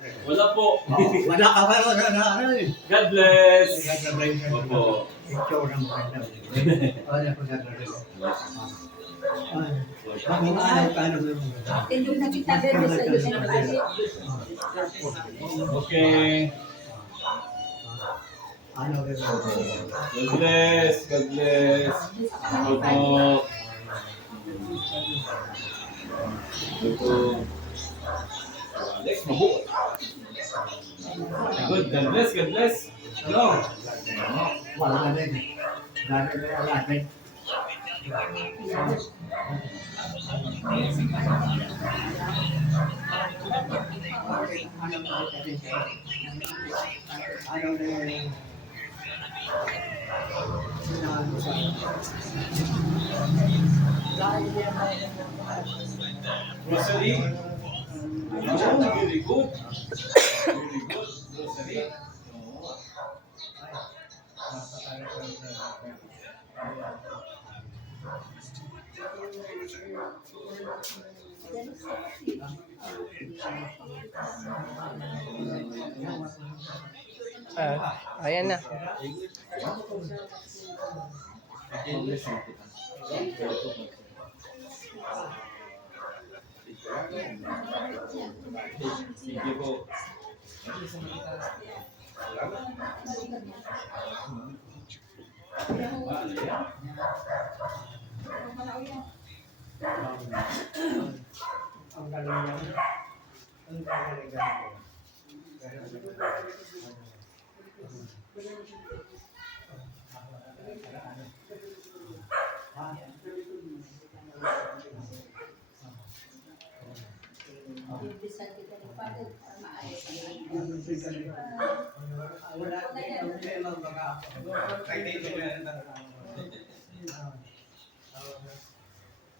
Wala po. Wala ka ba? Wala na ano eh. God bless. Gagabay ka Opo. Ikaw ng maganda. Wala ko gagabay. Kung ayaw ka ano mo. Yung nakita bebe sa iyo na pati. Okay. Ano ba? God bless. God bless. Opo. Opo. Alex, mabuo. Good. God bless. God bless. Hello. Wala na rin. Dami na wala rin. Ano rin. Sinabi sa Grocery. Oh, very good. Very good. Grocery. Oo. Ayan na. Sige po. Ang galing niya. Ang galing niya. Bibisan kita ng pati maayos ang Wala din ang mga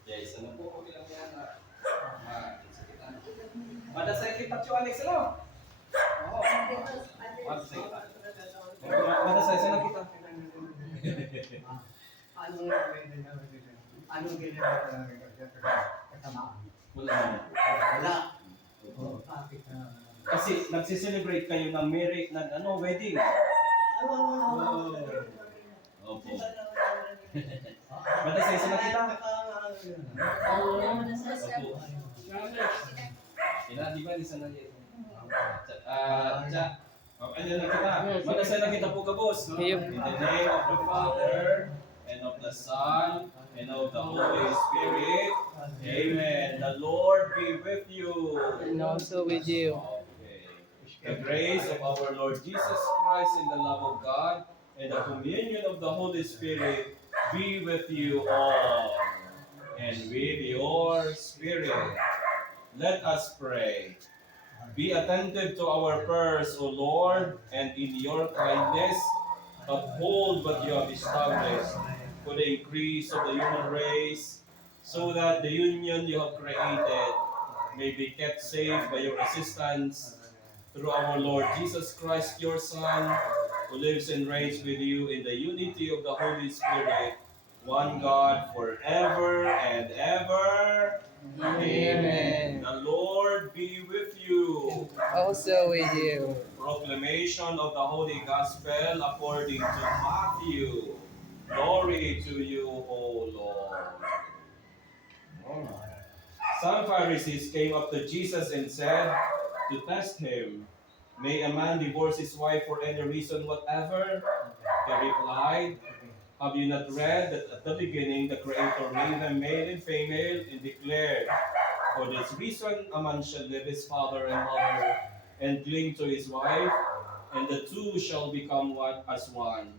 Yes, ano po? Okay lang yan. Madasay kita po, Alex, ano? Oo. Madasay kita. Madasay, saan na kita? Anong ginawa kasama? Wala naman. Wala. Kasi nagsiselebrate kayo ng marriage, ng wedding. Opo. Madasay, saan na kita? Opo. Sila, di ba? Di sana yan. Ano na kita? Madasay na kita po ka, boss. No? Yep. In the name of the Father, and of the Son, and of the Holy Spirit. Amen. The Lord be with you. And also with you. Okay. The grace of our Lord Jesus Christ and the love of God and the communion of the Holy Spirit be with you all and with your spirit. Let us pray. Be attentive to our prayers, O Lord, and in your kindness, uphold what you have established for the increase of the human race, so that the union you have created may be kept safe by your assistance through our Lord Jesus Christ, your Son, who lives and reigns with you in the unity of the Holy Spirit, one God, forever and ever. Amen. The Lord be with you. Also with you. Proclamation of the Holy Gospel according to Matthew. Glory to you, O Lord. Some Pharisees came up to Jesus and said to test him, "May a man divorce his wife for any reason whatever?" He replied, "Have you not read that at the beginning the Creator made them male and female and declared, 'For this reason a man shall leave his father and mother and cling to his wife, and the two shall become one as one.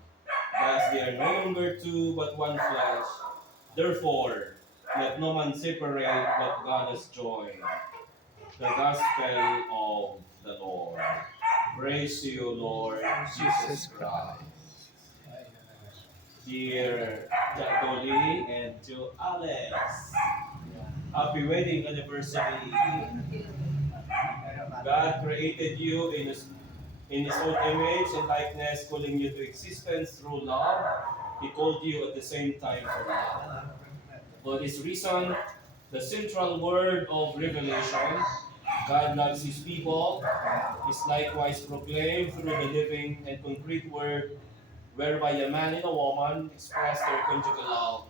Thus they are no longer two but one flesh. Therefore, let no man separate what God has joined.'" The Gospel of the Lord. Praise to you, Lord Jesus Christ. Dear Jack Dolly and to Alex, happy wedding anniversary. God created you in His own image and likeness, calling you to existence through love. He called you at the same time for love. For this reason, the central word of Revelation God loves His people, is likewise proclaimed through the living and concrete word, whereby a man and a woman express their conjugal love.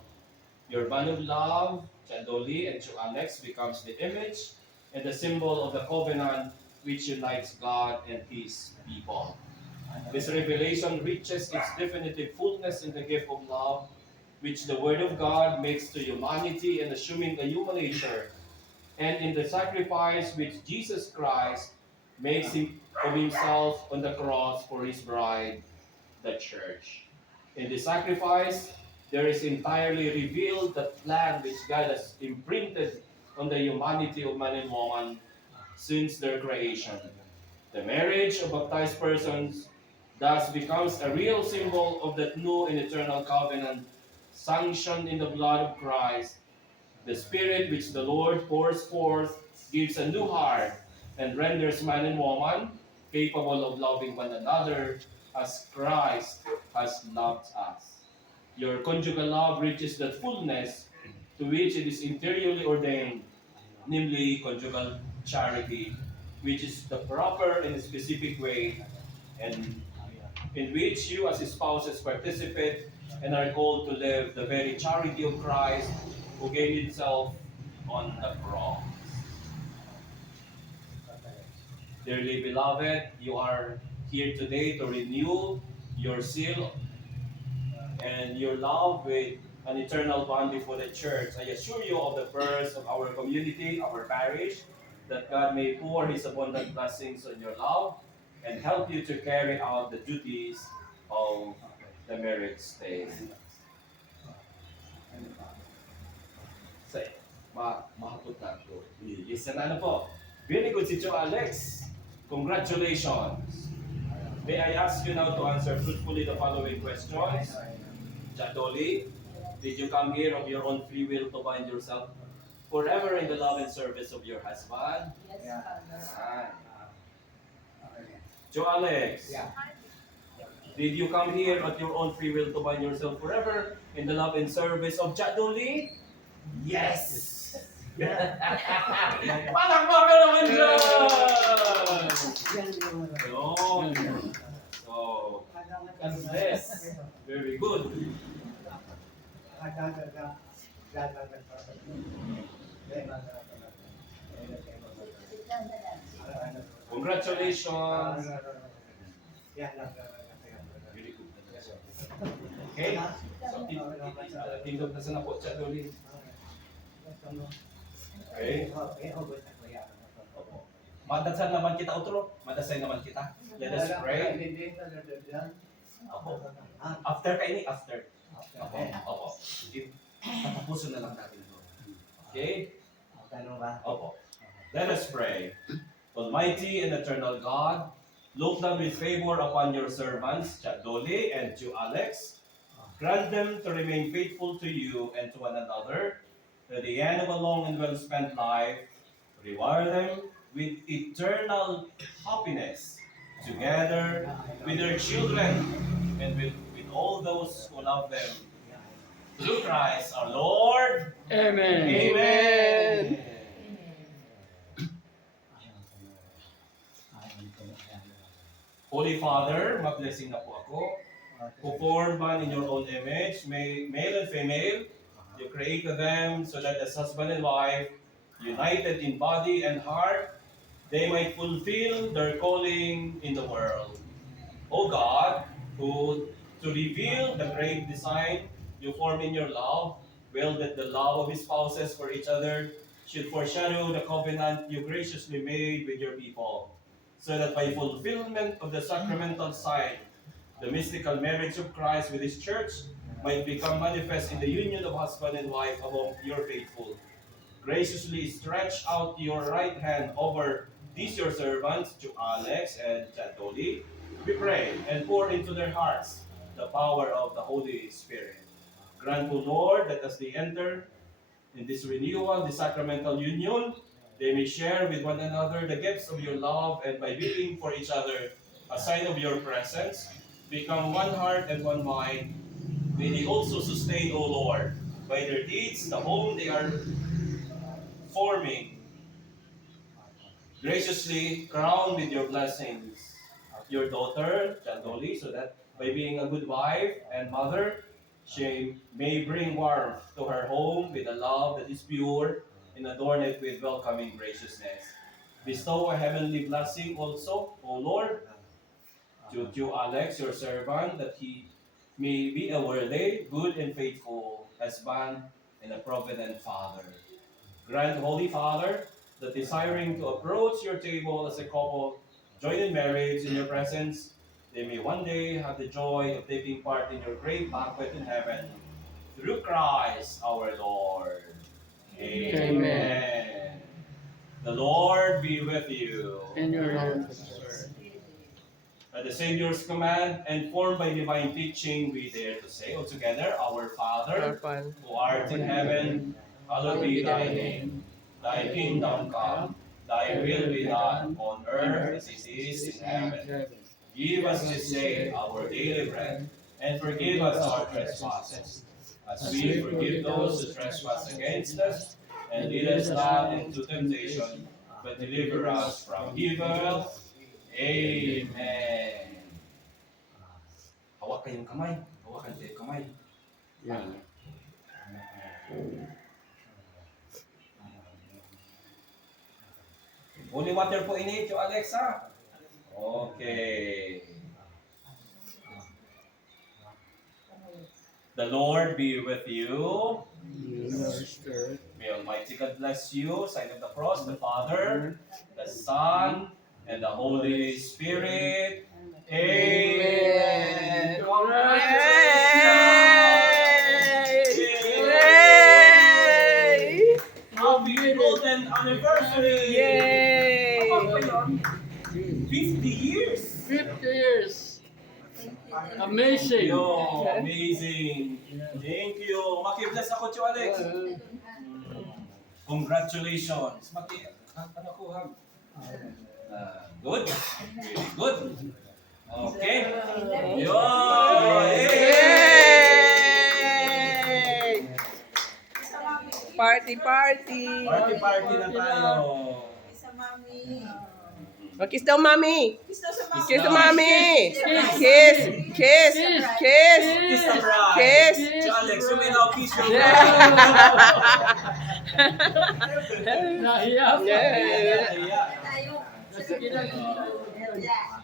Your bond of love, Chadoli and Alex, becomes the image and the symbol of the covenant which unites God and His people. This revelation reaches its definitive fullness in the gift of love, which the Word of God makes to humanity and assuming a human nature, and in the sacrifice which Jesus Christ makes of Himself on the cross for His bride, the church. In the sacrifice, there is entirely revealed the plan which God has imprinted on the humanity of man and woman since their creation. The marriage of baptized persons thus becomes a real symbol of that new and eternal covenant sanctioned in the blood of Christ. The Spirit which the Lord pours forth gives a new heart and renders man and woman capable of loving one another as Christ has loved us. Your conjugal love reaches that fullness to which it is interiorly ordained, namely conjugal charity, which is the proper and specific way and in which you as spouses participate and are called to live the very charity of Christ who gave Himself on the cross. Dearly beloved, you are here today to renew your seal and your love with an eternal bond before the church. I assure you of the prayers of our community, our parish, that God may pour His abundant blessings on your love and help you to carry out the duties of the marriage state. Say, mahapot na ito. Yes, ano po? Very good si Joe Alex. Congratulations. May I ask you now to answer truthfully the following questions? Jadoli, did you come here of your own free will to bind yourself forever in the love and service of your husband? Yes, Father. Ah. Joe Alex, did you come here at your own free will to bind yourself forever in the love and service of Jadoli? Yes! Palakpakan naman dyan! Yun. So, yes. Very good. Congratulations. Very good. Okay. So, tindog na sa napo, Jadoli. Okay. Madasal naman kita, Utro. Madasal naman kita. Let us pray. Opo. After kayo ni, after. Opo. Opo. Tatapusin na lang natin ito. Okay? Opo. Let us pray. Almighty and eternal God, look down with favor upon your servants, Chadoli and to Alex. Grant them to remain faithful to you and to one another to the end of a long and well-spent life. Reward them with eternal happiness together with their children and with all those who love them. Through Christ our Lord. Amen. Amen. Holy Father, mag-blessing na po ako. Who formed man in your own image, male and female, you created them so that as husband and wife, united in body and heart, they might fulfill their calling in the world. O God, who to reveal the great design you form in your love, will that the love of spouses for each other should foreshadow the covenant you graciously made with your people, so that by fulfillment of the sacramental sign, the mystical marriage of Christ with His church might become manifest in the union of husband and wife among your faithful. Graciously stretch out your right hand over these your servants, to Alex and Chantoli, we pray, and pour into their hearts the power of the Holy Spirit. Grant, O Lord, that as they enter in this renewal, the sacramental union, they may share with one another the gifts of your love, and by being for each other a sign of your presence, become one heart and one mind. May they also sustain, O Lord, by their deeds, the home they are forming graciously crown with your blessings your daughter, Chandoli, so that by being a good wife and mother, she may bring warmth to her home with a love that is pure and adorn it with welcoming graciousness. Bestow a heavenly blessing also, O Lord, to Alex, your servant, that he may be a worthy, good, and faithful husband and a provident father. Grant, Holy Father, that desiring to approach your table as a couple, joined in marriage in your presence, they may one day have the joy of taking part in your great banquet in heaven. Through Christ our Lord. Amen. The Lord be with you. In your Amen. hands, Lord. At the Savior's command and formed by divine teaching, we dare to say all together, Our Father, Our Father, who art in heaven, hallowed be thy name. Thy kingdom come, thy will be done on earth as it is in heaven. Give us this day our daily bread, and forgive us our trespasses, as we forgive those who trespass against us. And lead us not into temptation, but deliver us from evil. Amen. Hawak kayong kamay. Hawakan kayo kamay. Yan. Holy water po init yung Alexa. Okay. The Lord be with you. Your spirit. May Almighty God bless you. Sign of the cross, the Father, the Son, and the Holy Spirit. Amen. Yay! Happy golden anniversary! Yay! Ano ba yun? 50 years! 50 years. Amazing. Yo, amazing. Thank you. Makibless ako, Tio Alex. Congratulations. Ano ko, hag? Good. Really good. Okay. Yo! Yay! Party, party! Party na tayo. Isa mami. Kiss daw, mami! Kiss daw sa mami. Kiss daw, mami! Kiss! Kiss! Kiss! Kiss the bride. Kiss! Tio Alex, you may now kiss your Yeah. bride. Nahiya pa. Yeah. Yeah. Tayo. Nasa kinang- Yeah.